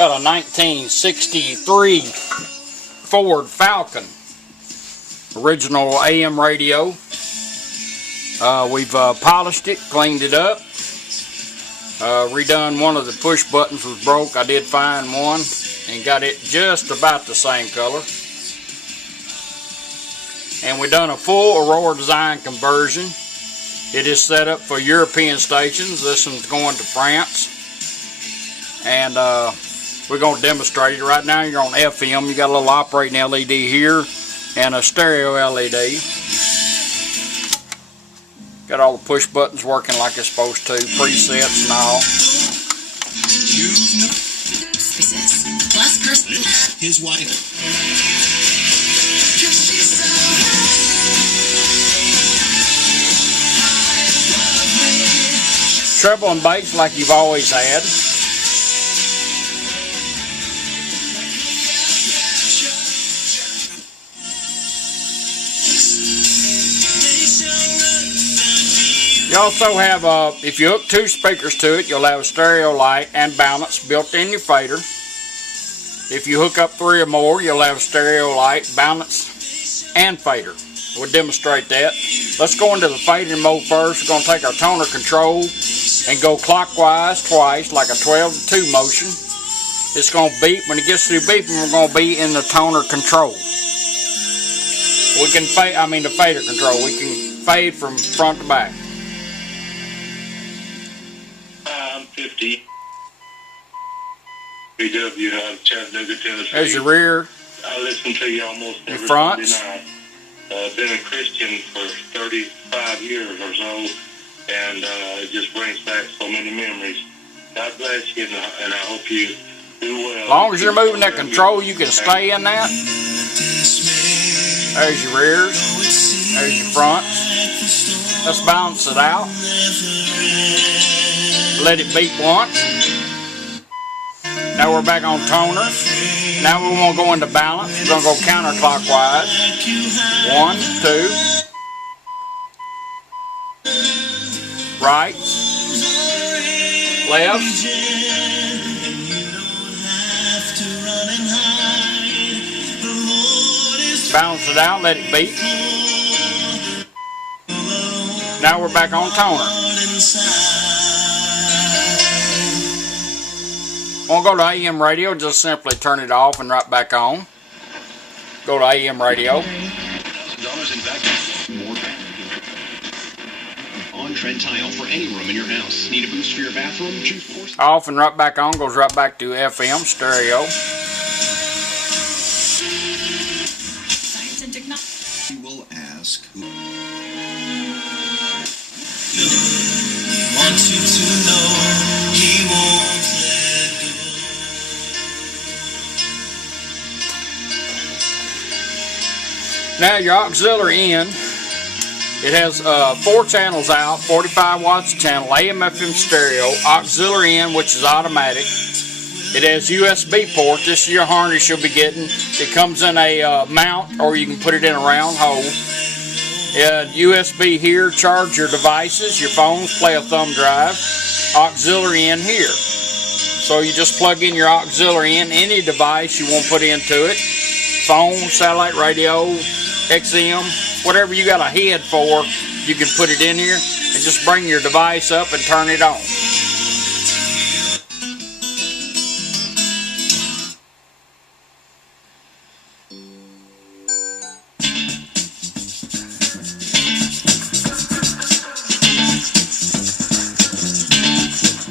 Got a 1963 Ford Falcon, original AM radio. We've polished it, cleaned it up, redone one of the push buttons was broke. I did find one and got it just about the same color. And we done a full Aurora Design conversion. It is set up for European stations. This one's going to France. And we're going to demonstrate it. Right now you're on FM. You got a little operating LED here and a stereo LED. Got all the push buttons working like it's supposed to, presets and all. His wife. Treble and bass like you've always had. You also have, if you hook two speakers to it, you'll have a stereo light and balance built in your fader. If you hook up three or more, you'll have a stereo light, balance, and fader. We'll demonstrate that. Let's go into the fading mode first. We're going to take our toner control and go clockwise twice, like a 12 to 2 motion. It's going to beep. When it gets through beeping, we're going to be in the toner control. We can fade, the fader control. We can fade from front to back. 50 BW out of Chattanooga, Tennessee. There's your rear. I listen to you almost every front. Sunday night. Been a Christian for 35 years or so, and it just brings back so many memories. God bless you, and I hope you do well. As long as you're moving that control, you can stay in that. There's your rears. There's your fronts. Let's balance it out. Let it beep once. Now we're back on toner. Now we want to go into balance. We're going to go counterclockwise. 1, 2. Right. Left. Balance it out. Let it beep. Now we're back on toner. Want to go to AM radio, just simply turn it off and right back on. Go to AM radio. $1,000 in back on tread tile for any room in your house. Need a boost for your bathroom? Choose course. Off and right back on, goes right back to FM stereo. Science and technology. You will ask who wants you to know he won't. Now your auxiliary in, it has 4 channels out, 45 watts a channel, AM, FM stereo, auxiliary in, which is automatic. It has USB port. This is your harness you'll be getting. It comes in a mount, or you can put it in a round hole. USB here, charge your devices, your phones, play a thumb drive. Auxiliary in here. So you just plug in your auxiliary in, any device you want to put into it. Phone, satellite radio, XM, whatever you got a head for, you can put it in here and just bring your device up and turn it on.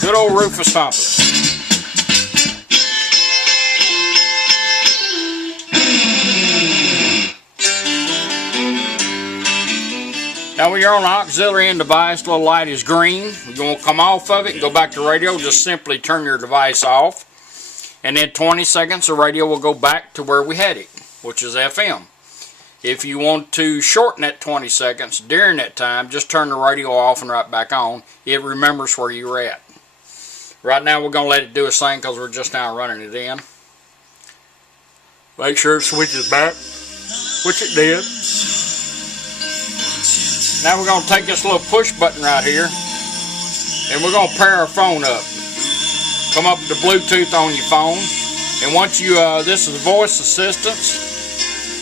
Good old Rufus Stomper. Now when you're on an auxiliary in device, the little light is green. You're going to come off of it and go back to radio. Just simply turn your device off. And in 20 seconds, the radio will go back to where we had it, which is FM. If you want to shorten that 20 seconds during that time, just turn the radio off and right back on. It remembers where you were at. Right now we're going to let it do its thing because we're just now running it in. Make sure it switches back, which it did. Now we're going to take this little push button right here and we're going to pair our phone up. come up with the Bluetooth on your phone. And once you, this is voice assistance.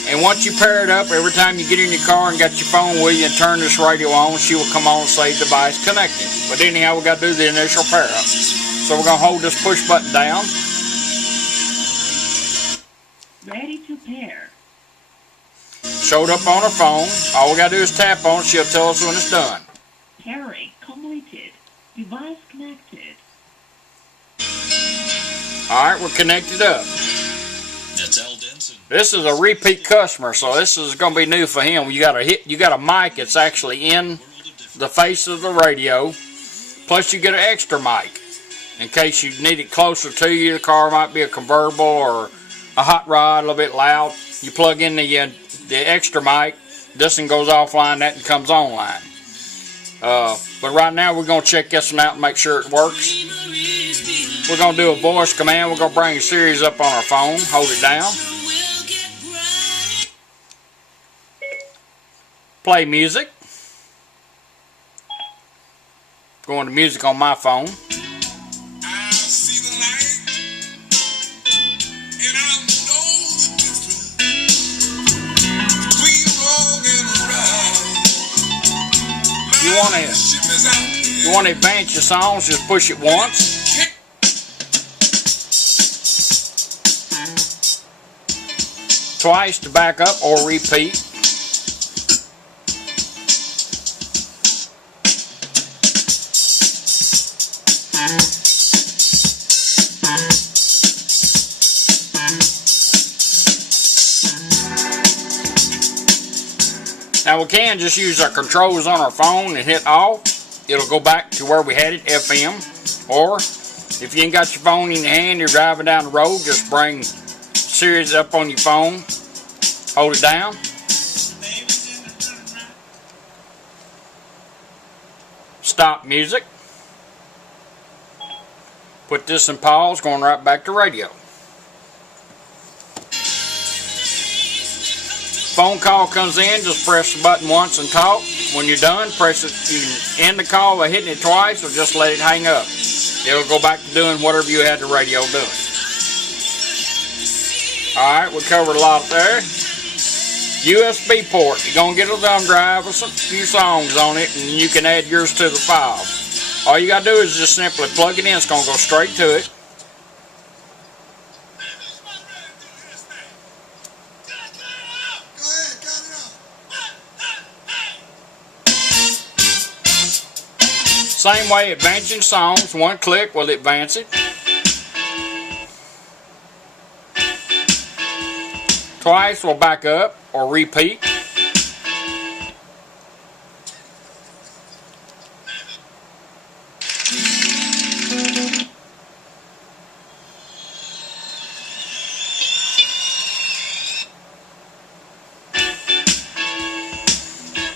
And once you pair it up, every time you get in your car and got your phone with you and turn this radio on, she will come on and say device connected. But anyhow, we got to do the initial pair up. So we're going to hold this push button down. Ready to pair. Showed up on her phone. All we got to do is tap on it. She'll tell us when it's done. Pairing completed. Device connected. Alright, we're connected up. This is a repeat customer, so this is going to be new for him. You got a mic that's actually in the face of the radio. Plus you get an extra mic in case you need it closer to you. The car might be a convertible or a hot rod, a little bit loud. You plug in the extra mic. This one goes offline, that one comes online. But right now we're going to check this one out and make sure it works. We're going to do a voice command. We're going to bring the series up on our phone. Hold it down. Play music. Going to music on my phone. I see the light, and I know the difference between wrong and right. You want to advance your songs, just push it once. Twice to back up or repeat. Now we can just use our controls on our phone and hit off. It'll go back to where we had it, FM. Or if you ain't got your phone in your hand, you're driving down the road, just bring Sirius up on your phone. Hold it down. Stop music. Put this in pause, going right back to radio. Phone call comes in, just press the button once and talk. When you're done, press it. You can end the call by hitting it twice or just let it hang up. It'll go back to doing whatever you had the radio doing. Alright, we covered a lot there. USB port. You're going to get a thumb drive with a few songs on it and you can add yours to the file. All you got to do is just simply plug it in. It's going to go straight to it. Same way, advancing songs, one click will advance it. Twice will back up or repeat.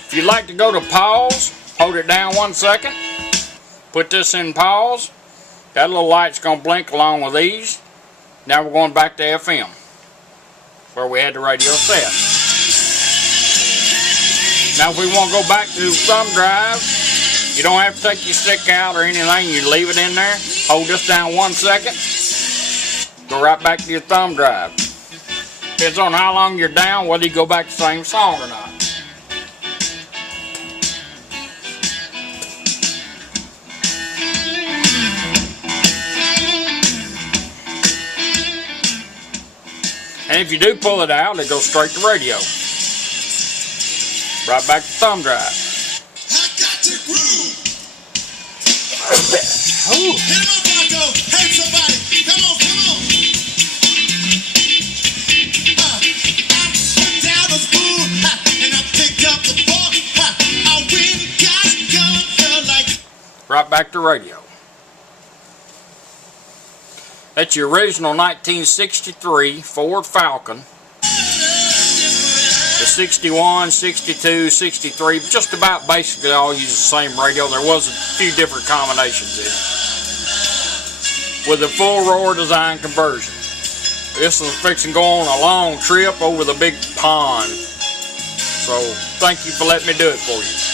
If you'd like to go to pause, hold it down 1 second. Put this in pause. That little light's going to blink along with these. Now we're going back to FM, where we had the radio set. Now if we want to go back to the thumb drive, you don't have to take your stick out or anything. You leave it in there. Hold this down 1 second. Go right back to your thumb drive. Depends on how long you're down, whether you go back to the same song or not. And if you do pull it out, it goes straight to radio. Right back to thumb drive. I got to groove. Ooh. Hit him up, Marco. Hey, somebody. Come on, come on. I put down the spoon, and I picked up the ball. I went and got a gun, felt like. Right back to radio. That's your original 1963 Ford Falcon. The 61, 62, 63, just about basically all use the same radio. There was a few different combinations in it. With a full Aurora Design conversion. This is fixing to go on a long trip over the big pond. So, thank you for letting me do it for you.